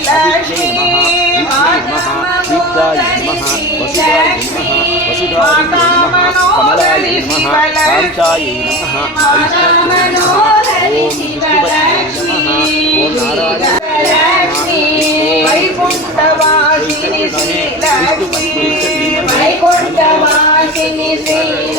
लक्ष्मी दीप्ताय नमः वसुधाय नमः वसुधाय नमः कमलाय नमः कांताय नमः वैष्णवे नमः ओम विष्णुपत्न्यै नमः ओम नारायणाय वैकुंठवासिनी श्री लक्ष्मी वैकुंठवासिनी श्री